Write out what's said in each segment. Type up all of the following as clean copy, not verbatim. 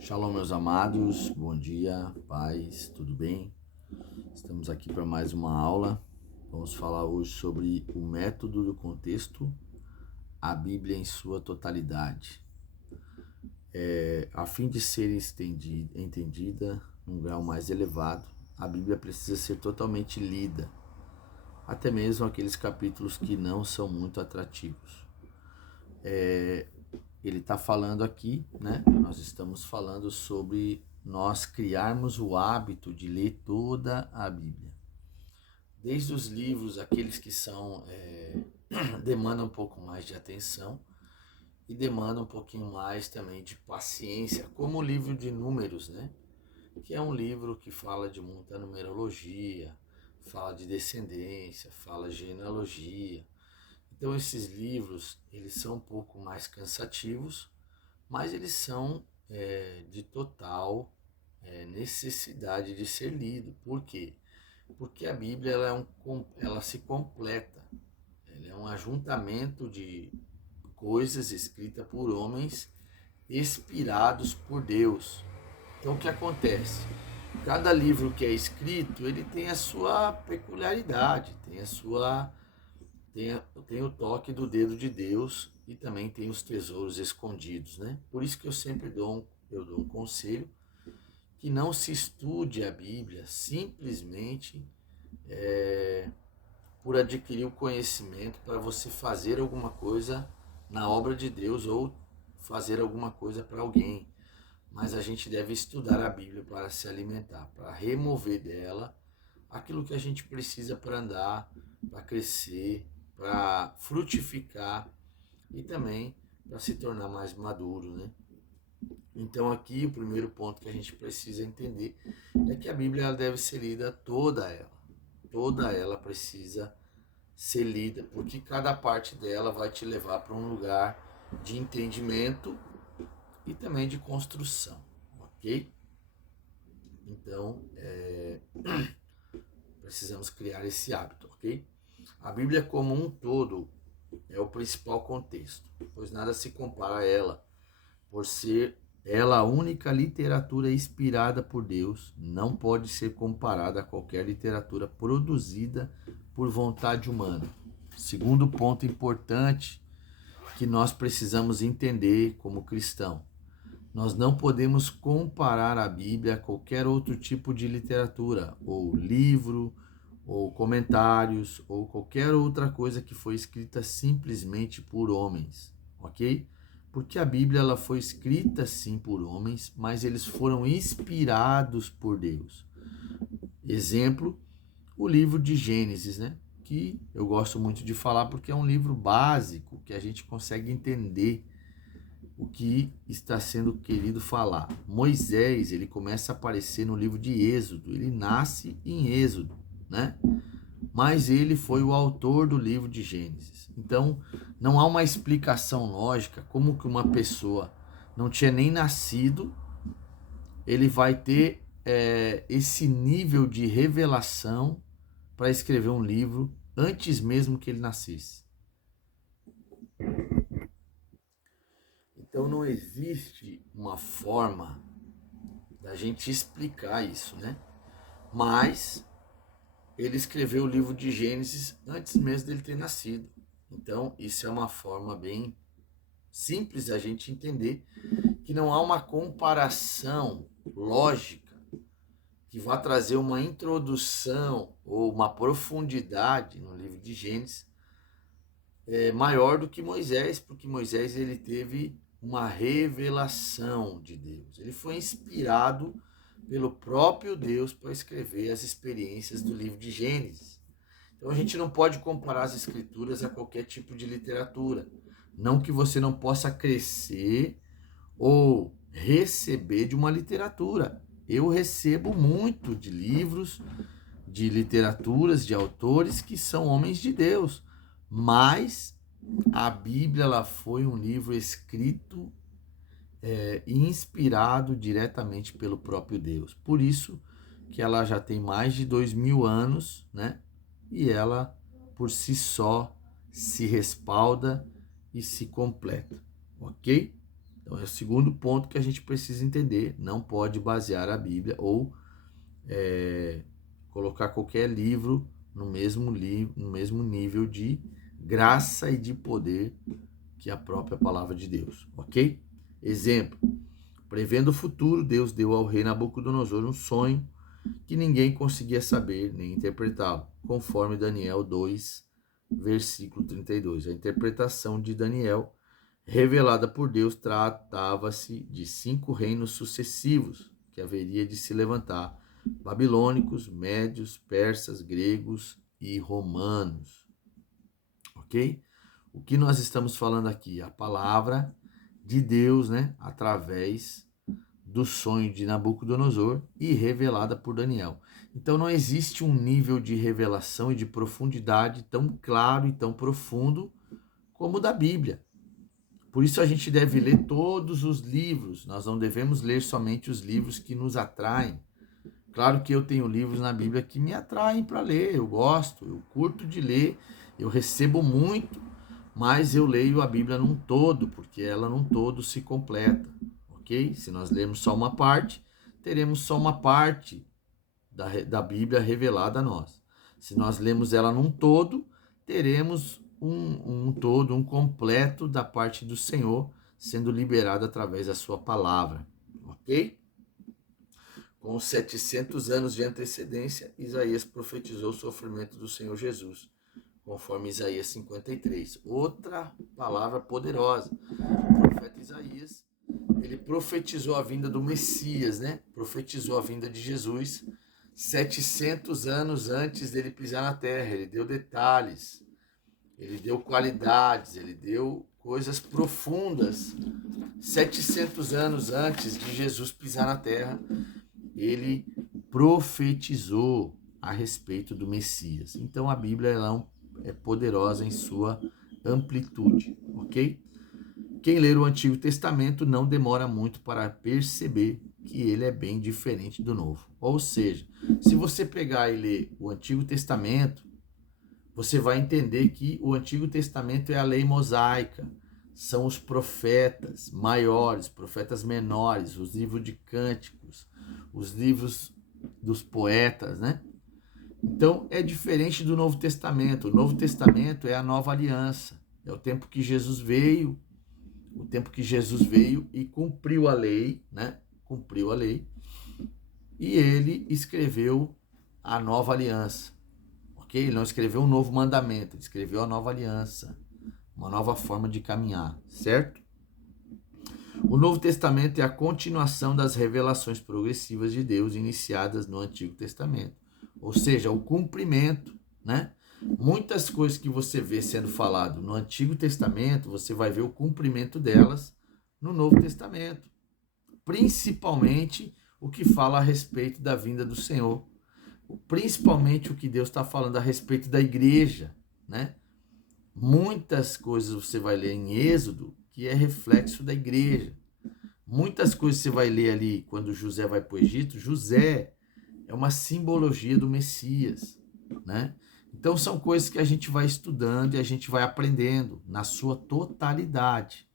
Shalom, meus amados, bom dia, paz, tudo bem? Estamos aqui para mais uma aula. Vamos falar hoje sobre o método do contexto, a Bíblia em sua totalidade. A fim de ser entendida num grau mais elevado, a Bíblia precisa ser totalmente lida, até mesmo aqueles capítulos que não são muito atrativos. Ele está falando aqui, né? Nós estamos falando sobre nós criarmos o hábito de ler toda a Bíblia. Desde os livros, aqueles que são demandam um pouco mais de atenção e demandam um pouquinho mais também de paciência, como o livro de Números, né? Que é um livro que fala de muita numerologia, fala de descendência, fala de genealogia. Então esses livros, eles são um pouco mais cansativos, mas eles são de total necessidade de ser lido. Por quê? Porque a Bíblia ela se completa. Ela é um ajuntamento de coisas escritas por homens inspirados por Deus. Então o que acontece? Cada livro que é escrito, ele tem a sua peculiaridade, tem o toque do dedo de Deus e também tem os tesouros escondidos, né? Por isso que eu sempre dou um conselho que não se estude a Bíblia simplesmente por adquirir o conhecimento para você fazer alguma coisa na obra de Deus ou fazer alguma coisa para alguém. Mas a gente deve estudar a Bíblia para se alimentar, para remover dela aquilo que a gente precisa para andar, para crescer, para frutificar e também para se tornar mais maduro, né? Então aqui o primeiro ponto que a gente precisa entender é que a Bíblia ela deve ser lida toda ela precisa ser lida, porque cada parte dela vai te levar para um lugar de entendimento e também de construção, ok? Então precisamos criar esse hábito, ok? A Bíblia como um todo é o principal contexto, pois nada se compara a ela, por ser ela a única literatura inspirada por Deus, não pode ser comparada a qualquer literatura produzida por vontade humana. Segundo ponto importante que nós precisamos entender como cristão, nós não podemos comparar a Bíblia a qualquer outro tipo de literatura, ou livro, ou comentários, ou qualquer outra coisa que foi escrita simplesmente por homens, ok? Porque a Bíblia ela foi escrita sim por homens, mas eles foram inspirados por Deus. Exemplo, o livro de Gênesis, né? Que eu gosto muito de falar porque é um livro básico que a gente consegue entender o que está sendo querido falar. Moisés, ele começa a aparecer no livro de Êxodo, ele nasce em Êxodo, né? Mas ele foi o autor do livro de Gênesis. Então, não há uma explicação lógica como que uma pessoa não tinha nem nascido, ele vai ter esse nível de revelação para escrever um livro antes mesmo que ele nascesse. Então, não existe uma forma da gente explicar isso, né? Mas ele escreveu o livro de Gênesis antes mesmo dele ter nascido. Então, isso é uma forma bem simples da gente entender que não há uma comparação lógica que vá trazer uma introdução ou uma profundidade no livro de Gênesis maior do que Moisés, porque Moisés ele teve uma revelação de Deus. Ele foi inspirado pelo próprio Deus para escrever as experiências do livro de Gênesis. Então a gente não pode comparar as escrituras a qualquer tipo de literatura. Não que você não possa crescer ou receber de uma literatura. Eu recebo muito de livros, de literaturas, de autores que são homens de Deus, mas a Bíblia ela foi um livro escrito e inspirado diretamente pelo próprio Deus. Por isso que ela já tem mais de 2000 anos, né? E ela, por si só, se respalda e se completa, ok? Então é o segundo ponto que a gente precisa entender. Não pode basear a Bíblia ou colocar qualquer livro no mesmo nível de graça e de poder que a própria palavra de Deus, ok? Exemplo, prevendo o futuro, Deus deu ao rei Nabucodonosor um sonho que ninguém conseguia saber nem interpretá-lo, conforme Daniel 2, versículo 32. A interpretação de Daniel, revelada por Deus, tratava-se de 5 reinos sucessivos que haveria de se levantar: babilônicos, médios, persas, gregos e romanos. Ok? O que nós estamos falando aqui? A palavra de Deus, né? Através do sonho de Nabucodonosor e revelada por Daniel. Então não existe um nível de revelação e de profundidade tão claro e tão profundo como o da Bíblia. Por isso a gente deve ler todos os livros. Nós não devemos ler somente os livros que nos atraem. Claro que eu tenho livros na Bíblia que me atraem para ler, eu gosto, eu curto de ler, eu recebo muito, mas eu leio a Bíblia num todo, porque ela num todo se completa, ok? Se nós lermos só uma parte, teremos só uma parte da Bíblia revelada a nós. Se nós lemos ela num todo, teremos um todo, um completo da parte do Senhor sendo liberado através da sua palavra, ok? Com 700 anos de antecedência, Isaías profetizou o sofrimento do Senhor Jesus, conforme Isaías 53. Outra palavra poderosa. O profeta Isaías, ele profetizou a vinda do Messias, né? Profetizou a vinda de Jesus 700 anos antes dele pisar na terra. Ele deu detalhes, ele deu qualidades, ele deu coisas profundas. 700 anos antes de Jesus pisar na terra, ele profetizou a respeito do Messias. Então a Bíblia ela é poderosa em sua amplitude, ok? Quem ler o Antigo Testamento não demora muito para perceber que ele é bem diferente do Novo. Ou seja, se você pegar e ler o Antigo Testamento, você vai entender que o Antigo Testamento é a lei mosaica, são os profetas maiores, profetas menores, os livros de cânticos, os livros dos poetas, né? Então é diferente do Novo Testamento. O Novo Testamento é a nova aliança, é o tempo que Jesus veio, e cumpriu a lei, né? Cumpriu a lei e ele escreveu a nova aliança, ok? Ele não escreveu um novo mandamento, ele escreveu a nova aliança, uma nova forma de caminhar, certo? O Novo Testamento é a continuação das revelações progressivas de Deus iniciadas no Antigo Testamento, ou seja, o cumprimento, né? Muitas coisas que você vê sendo falado no Antigo Testamento, você vai ver o cumprimento delas no Novo Testamento, principalmente o que fala a respeito da vinda do Senhor, principalmente o que Deus está falando a respeito da igreja, né? Muitas coisas você vai ler em Êxodo que é reflexo da igreja. Muitas coisas você vai ler ali quando José vai para o Egito. José é uma simbologia do Messias, né? Então são coisas que a gente vai estudando e a gente vai aprendendo na sua totalidade.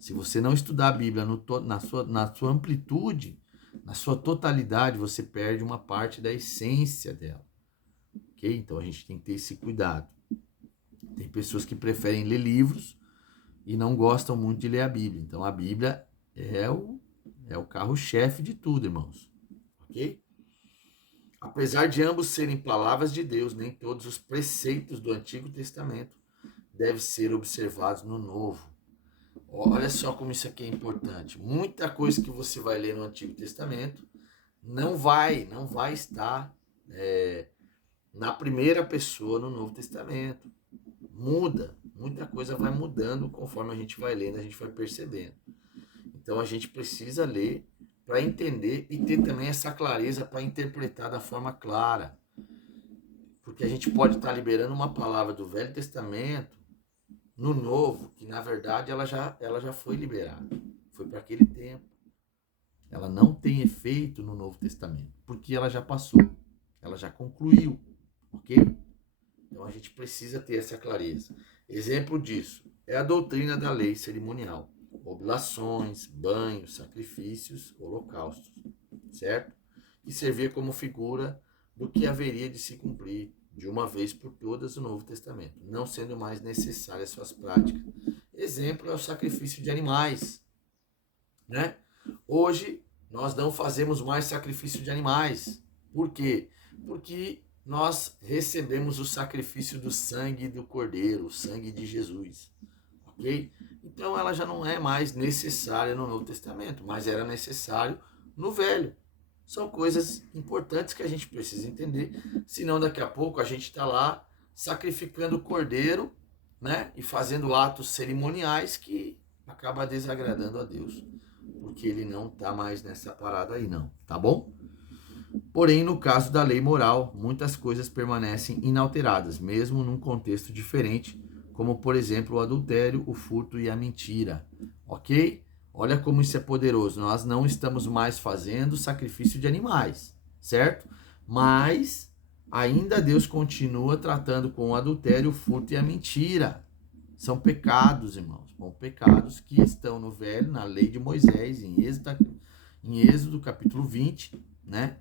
Se você não estudar a Bíblia na sua amplitude, na sua totalidade, você perde uma parte da essência dela, ok? Então a gente tem que ter esse cuidado. Tem pessoas que preferem ler livros e não gostam muito de ler a Bíblia. Então a Bíblia é o carro-chefe de tudo, irmãos. Ok? Apesar de ambos serem palavras de Deus, nem todos os preceitos do Antigo Testamento devem ser observados no Novo. Olha só como isso aqui é importante. Muita coisa que você vai ler no Antigo Testamento não vai estar na primeira pessoa no Novo Testamento. Muda, muita coisa vai mudando conforme a gente vai lendo, a gente vai percebendo. Então a gente precisa ler para entender e ter também essa clareza para interpretar da forma clara. Porque a gente pode estar liberando uma palavra do Velho Testamento no Novo, que na verdade ela já foi liberada. Foi para aquele tempo. Ela não tem efeito no Novo Testamento, porque ela já passou, ela já concluiu, ok? Então a gente precisa ter essa clareza. Exemplo disso é a doutrina da lei cerimonial. oblações, banhos, sacrifícios, holocaustos, certo? E servia como figura do que haveria de se cumprir de uma vez por todas o Novo Testamento, não sendo mais necessárias suas práticas. Exemplo é o sacrifício de animais, né? Hoje nós não fazemos mais sacrifício de animais. Por quê? Porque nós recebemos o sacrifício do sangue do Cordeiro, o sangue de Jesus, ok? Então ela já não é mais necessária no Novo Testamento, mas era necessário no Velho. São coisas importantes que a gente precisa entender, senão daqui a pouco a gente está lá sacrificando o cordeiro, né, e fazendo atos cerimoniais que acaba desagradando a Deus, porque ele não está mais nessa parada aí não, tá bom? Porém, no caso da lei moral, muitas coisas permanecem inalteradas, mesmo num contexto diferente, como por exemplo o adultério, o furto e a mentira, ok? Olha como isso é poderoso. Nós não estamos mais fazendo sacrifício de animais, certo? Mas ainda Deus continua tratando com o adultério, o furto e a mentira. São pecados, irmãos. São pecados que estão no Velho, na lei de Moisés, em Êxodo capítulo 20, né?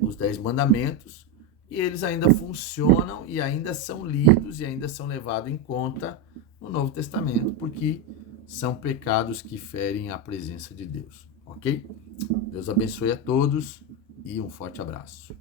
Os 10 mandamentos. E eles ainda funcionam e ainda são lidos e ainda são levados em conta no Novo Testamento, porque são pecados que ferem a presença de Deus, ok? Deus abençoe a todos e um forte abraço.